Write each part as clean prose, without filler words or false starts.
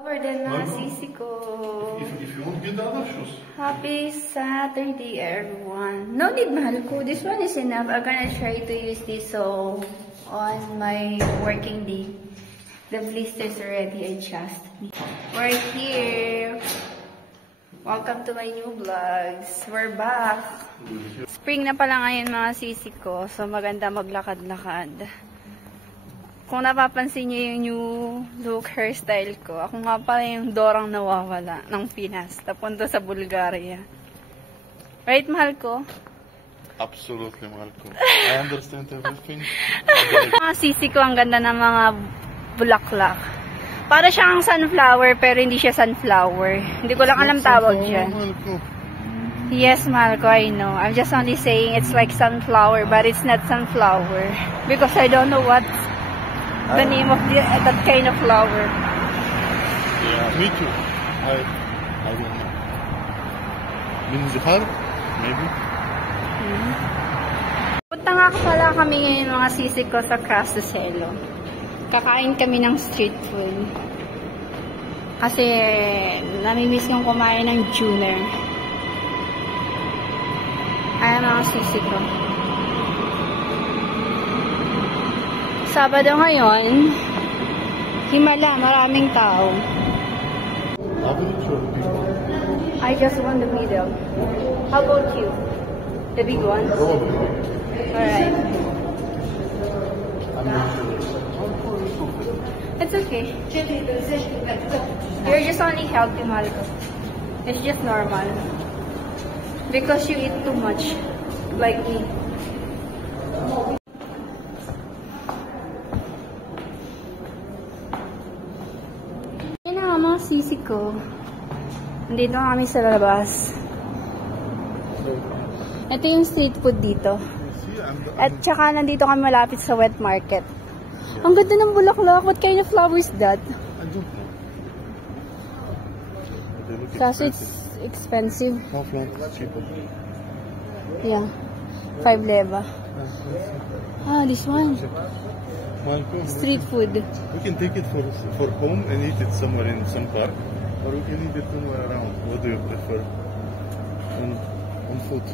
Over the sisi ko. If you want, get the other shoes. Happy Saturday, everyone. No need, mahal ko. This one is enough. I'm gonna try to use this so on my working day. The blisters already adjusted. We're here. Welcome to my new vlogs. We're back. Spring na pala ngayon mga sisi ko. So maganda maglakad-lakad. Kung napapansin niyo yung new look hairstyle ko, ako nga pala yung dorang nawawala ng Pinas. Tapunta sa Bulgaria. Right, mahal ko? Absolutely, mahal ko. I understand everything. Mga sisi ko, ang ganda ng mga bulaklak. Para siyang sunflower, pero hindi siya sunflower. Hindi ko lang alam tawag dyan. Yes, mahal ko, I know. I'm just only saying it's like sunflower, but it's not sunflower. Because I don't know what's the name of that kind of flower. Yeah, me too. I don't know. Minzihar? Maybe? Punta nga pala kami ngayon mga sisi ko sa Castello. Kakain kami ng street food. Kasi namimiss kong kumain ng tuner. Ayan mga sisi ko. Sabado ngayon, himala, maraming tao. I just want the middle. How about you? The big one? Alright. It's okay. You're just only healthy, Malco. It's just normal. Because you eat too much, like me. Yan na mga sisi ko. Nandito kami sa labas. Ito yung street food dito. At saka nandito kami malapit sa wet market. Ang ganda ng bulaklak. What kind of flower is that? I don't know. Kasi it's expensive. No flower is cheaper. Yeah. 5 leva. Ah, this one. Street food. We can take it for home and eat it somewhere in some park, or we can eat it somewhere around. What do you prefer? On food.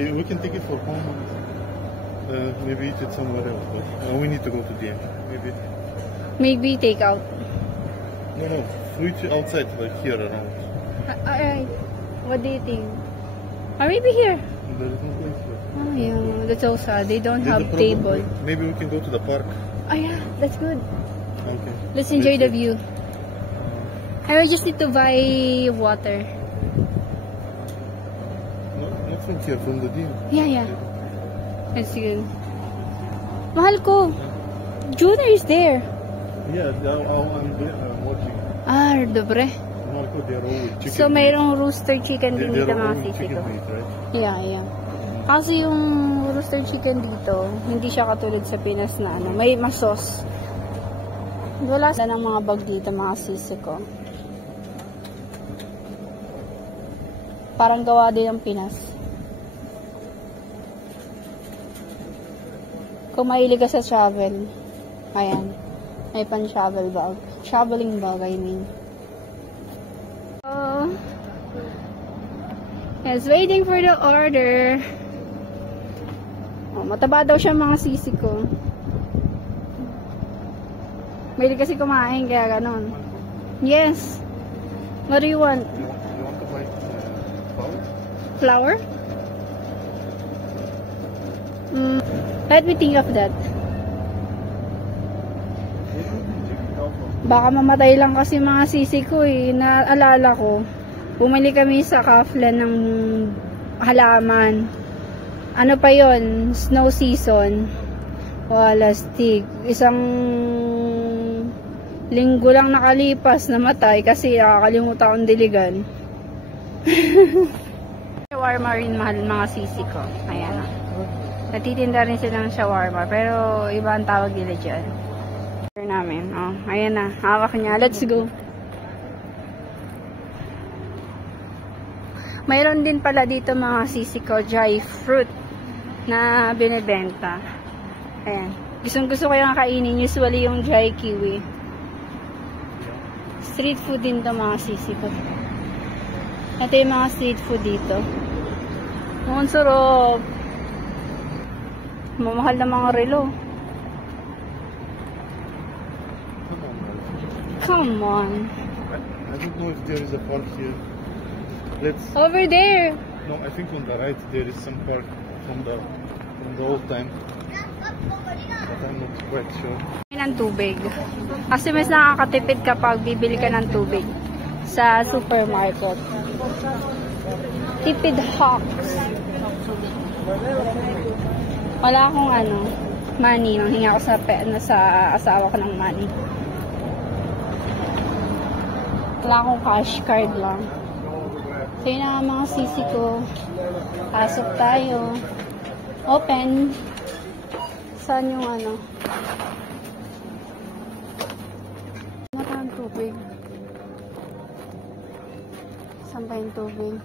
Yeah, we can take it for home. Maybe eat it somewhere else. But we need to go to the end. Maybe take out. No. We eat outside, like here around. Alright. What do you think? Or maybe here. There is no place here. Oh yeah, that's so sad. They don't There's have table. Maybe we can go to the park. Oh yeah, that's good. Okay. Let's enjoy the view. I will just need to buy water. Not from here, from the deal. Yeah. That's good. Mahal ko. Junior is there. Yeah, I'm watching. Ah, dobre. Marco, they're always chicken. So, mayroong rooster chicken din dito They're mga always sisi chicken ko. meat, right? Yeah. Kasi yung rooster chicken dito, hindi siya katulad sa Pinas na ano, may sauce. Wala sa ng mga bag dito mga sisi ko. Parang gawa din ng Pinas. Kung mahilig ka sa travel, ayan, may pan-travel bag. Traveling bag, I mean. Yes, waiting for the order. Oh, mataba daw siya mga sisi ko. Mahilig kasi kumain, kaya ganon. Yes. What do you want? You want to buy Flour? flour? Let me think of that. Baka mamatay lang kasi mga sisi ko eh. Naalala ko. Bumili kami sa Kaufland ng halaman. Ano pa yon? Snow season. Wala stick. Isang linggo lang nakalipas, namatay kasi nakakalimutan akong diligan. Shawarma rin mahal mga sisi ko. Ayan. Natitinda rin silang shawarma pero iba ang tawag nila dyan. Namin. Oh, ayan na. Hawak niya. Let's go. Mayroon din pala dito mga sisi ko dry fruit na binibenta. Ayan. Gustong gusto ko yung kainin. Usually yung dry kiwi. Street food din to mga sisi ko. Ito yung mga street food dito. Ang sarap. Mamahal na mga relo. Come on. I don't know if there is a park here. Let's. Over there. No, I think on the right there is some park from the old time. But I'm not quite sure. Ng tubig. Kasi mas nakakatipid kapag bibili ka ng tubig sa supermarket. Tipid hawks. Wala akong money. Nanghingi ako sa asawa ko ng money. Wala akong cash card lang. So yun ang mga sisi ko. Pasok tayo. Open. Saan yung Ano tayong tubig? Saan ba yung tubig?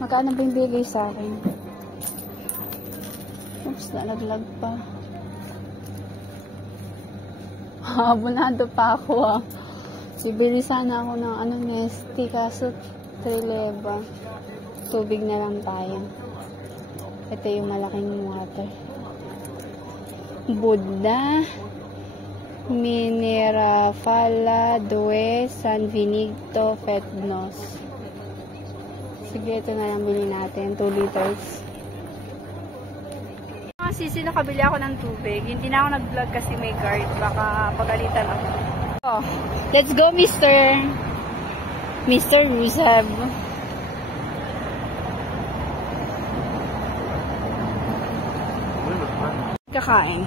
Magkano ba yung bigay sa akin? Oops, nalaglag pa. Abunado pa ako Bibili sana ako ng Nesty kaso 3 leba. Tubig na lang tayo. Ito yung malaking water. Buddha Minerafala Due San Vinito Fetnos. Sige, ito na lang bilhin natin. 2 liters. Mga sisi, nakabili ako ng tubig. Hindi na ako nag-vlog kasi may guard. Baka pagalitan ako. Oh, let's go, Mr. Rusev. Kakain.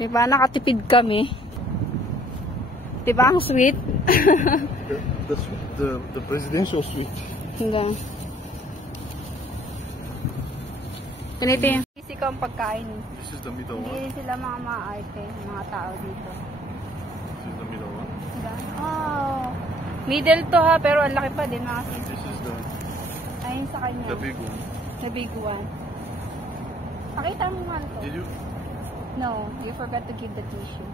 Diba, nakatipid kami. Diba, ang sweet? the presidential suite. Hindi. Ganito yung easy ko ang pagkain. This is the middle one. Hindi sila mga maarte, mga tao dito. This is the middle one. Diba? Oh. Middle to ha, pero ang laki pa din mga sisi. This is the Ayun sa kanya. the big one. The big one. Pakita mo man to. Did you? No, you forgot to give the tissue.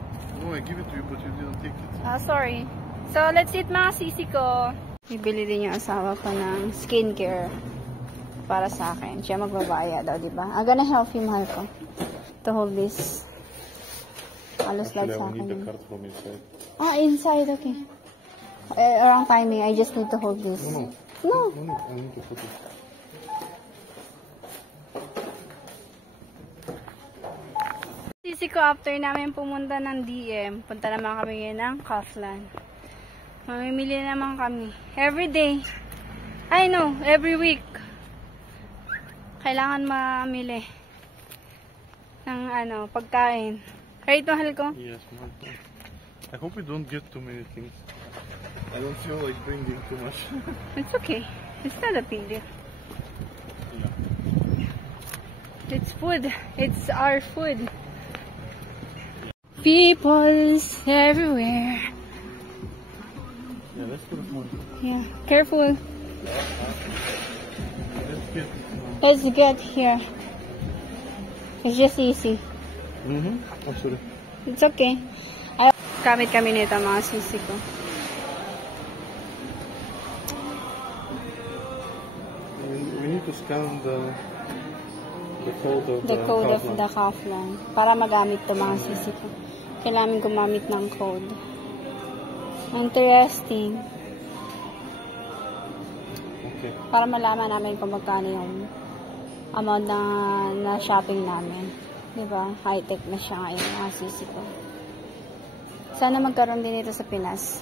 No, I give it to you, but you didn't take it. Sorry. So, let's eat mga sisi ko. Bibili din yung asawa ko ng skincare para sa akin. Siya magbabaya daw, diba? I'm gonna help you, mahal ko, to hold this. Alos lang Actually, sa I will need the akin. card from inside. Oh, inside, okay. Around timing, I just need to hold this. No. No. No, I need to put it. Sisi ko, after namin pumunta ng DM, punta naman kami ngayon ng Kaufland. Mamimili naman kami. Every day. I know, every week. Kailangan mamili ng pagkain. Right, mahal ko? Yes, man. I hope we don't get too many things. I don't feel like bringing too much. It's okay. It's not a big deal. Yeah. It's food. It's our food. People's everywhere. Yeah, let's put it more. Yeah, careful. Let's get Let's get here. It's just easy. Actually. It's okay. Kamit kami nito mga sisi ko. We need to scan the code of The code of Kaufland. the Kaufland. Para magamit to mga sisi ko. Kailangan gumamit ng code. Interesting. Okay. Para malaman namin kung magkano yung amount na shopping namin. Diba? High-tech na siya ngayon, mga sisi ko. Sana magkaroon din ito sa Pinas.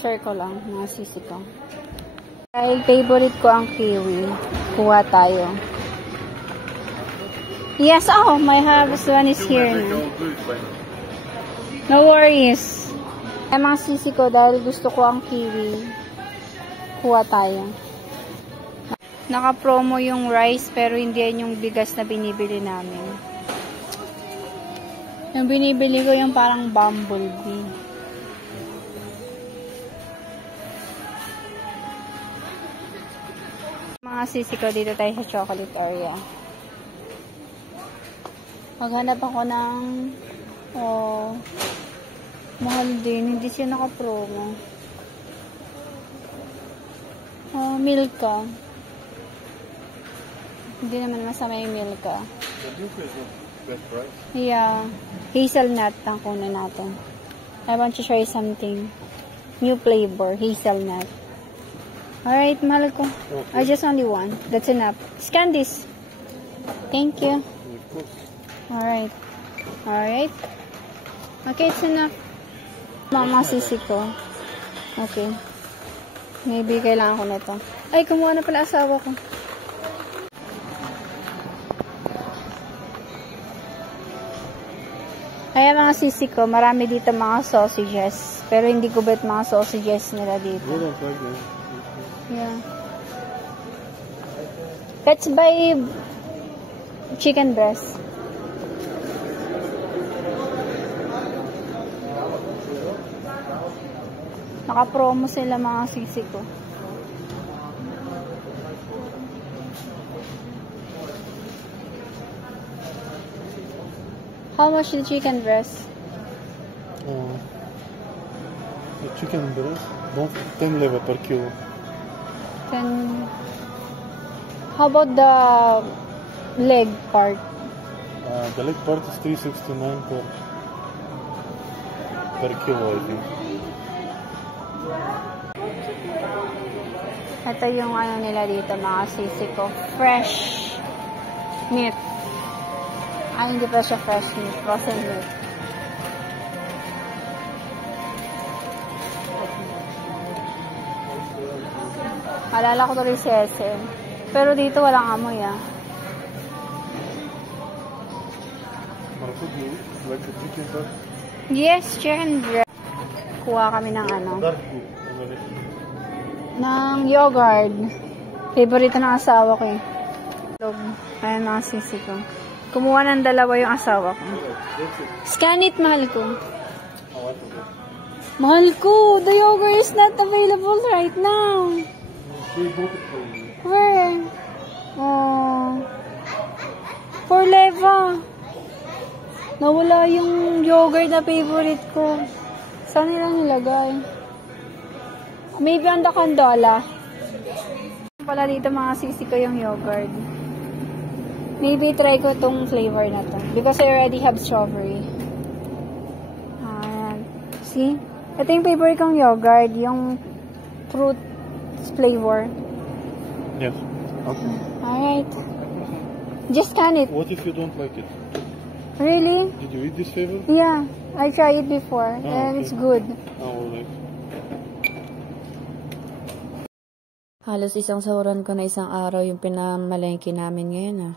Share ko lang, mga sisi ko. Dahil favorite ko ang kiwi, kuha tayo. Yes, my harvest one is here na. No worries. Ay, mga sisi ko, dahil gusto ko ang kiwi, kuha tayo. Naka-promo yung rice, pero hindi yan yung bigas na binibili namin. Yung binibili ko yung parang bumblebee. Mga sisi ko, dito tayo sa chocolate area. Maghanap ako ng mahal din. Hindi siya naka-promo. Milka. Hindi naman masama yung Milka. The Milka is not bad price. Yeah. Hazelnut ang kunin natin. I want to show you something. New flavor. Hazelnut. Alright, mahal ko. Okay. I just only want. That's enough. Scan this. Thank you. Of course. Alright. Alright. Okay, it's enough. Mama sisi ko. Okay. Maybe kailangan ko na ito. Ay, kumuha na pala asawa ko. Kaya mga sisi ko, marami dito mga sausages. Pero hindi ko bet mga sausages nila dito. We don't like that. Yeah. Let's buy chicken breast. Naka-promo sila mga sisi ko. How much the chicken breast? The chicken breast, 10 leva per kilo. Then, how about the leg part? The leg part is 369 per kilo, I think. Ito yung ano nila dito mga sisi ko. Fresh meat. Ay, hindi pa siya fresh meat. Frozen meat. Alala ko tuloy si SM. Pero dito walang amoy ah. Marco, do you like the chicken breast? Yes, chicken breast. Kuha kami ng ano. Dark blue. Ng yogurt. Favorite ng asawa ko eh. Ayan mga sisi ko. Kumuha ng dalawa yung asawa ko. Scan it, mahal ko. Mahal ko, the yogurt is not available right now. Where? Oh. For Leva. Nawala yung yogurt na favorite ko. Saan nila nilagay? Maybe on the gondola. Pala dito mga sisi ko yung yogurt. Maybe try ko tong flavor na to. Because I already have strawberry. See? Ito yung favorite kong yogurt. Yung fruit flavor. Yes. Okay. Alright. Just scan it. What if you don't like it? Really? Did you eat this flavor? Yeah. I tried it before. Oh, And okay. it's good. Oh, alright. Halos isang sahuran ko na isang araw yung pinamalengke namin ngayon ah.